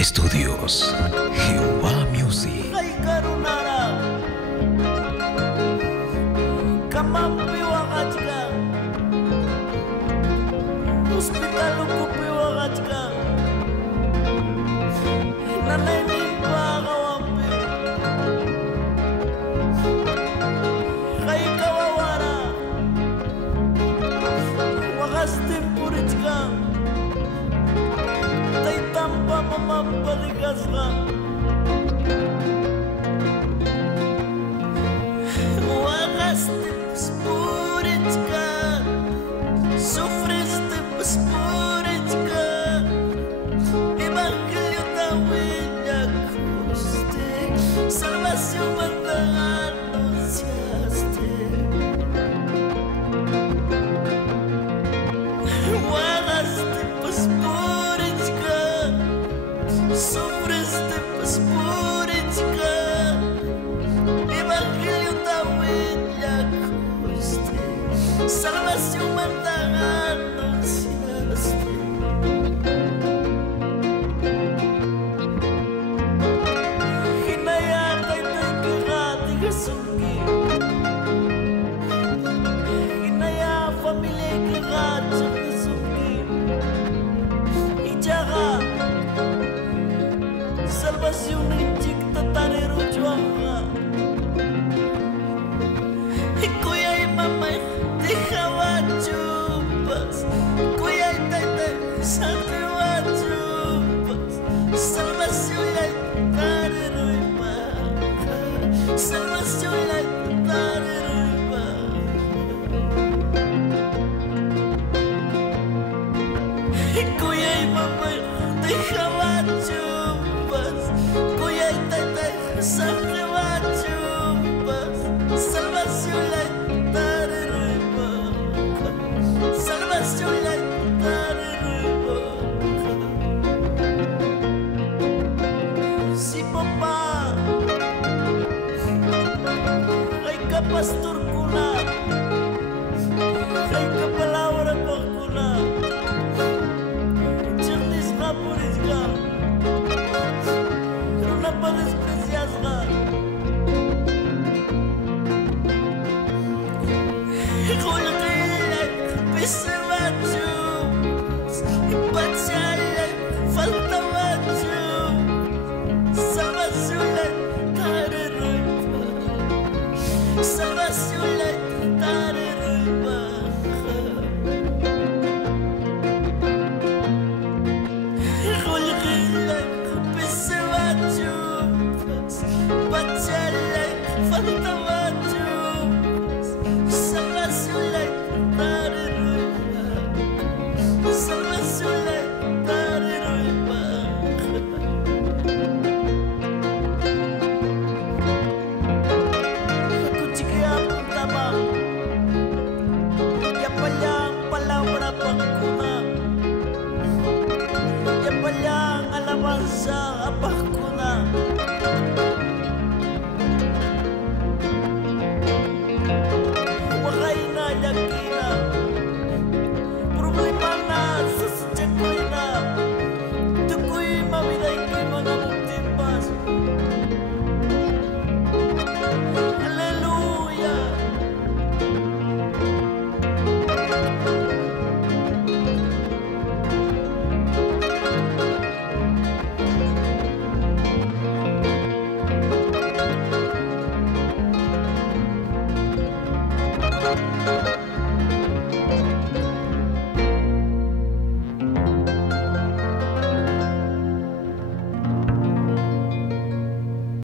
Estudios Jehová Music. Kay karunara kamampi wakachka hospital kupi wakachka nanay pakawampi kay kawawara wakas tempurichka tay tampa mamampaligas ka Wagaste spurichka, sufriste spurichka, Evangelio tawilya kuste, salvación manda anunciaste. Wagaste spurichka, sufriste spurichka, Evangelio tawilya kuste, salvación manda anunciaste. Hinayatay tay kirati kasungi, hinaya familia kirati kasungi, ijaga salvación injik tatari rujuanga. Kuya mamay dejaba chupas, kuya tata santiwa chupas, salvación la tare ruipa, salvación la tare ruipa. Kuya mamay dejaba chupas, kuya tata santiwa chupas, salvación la tare ruipa, salvación la tare ruipa. Si papá ay ka pastor kuna, ay ka palabra pa kuna, chirnis ka puris ka, pero na pa desprecias ka. Kulak pisse machus, bachale falta machus, salvación la tare ruipa, salvación la tare ruipa. Kulak pisse machus, bachale falta machus, salvación la tare ruipa, salvación la tare ruipa. Kuchike apuntama, ya palang palabra pagkuna, ya palang alabanza apagkuna. Wakay na yakina, problema na sa sadyakoy na, tukoy mawiday ko'y mga muktimpas. Hallelujah.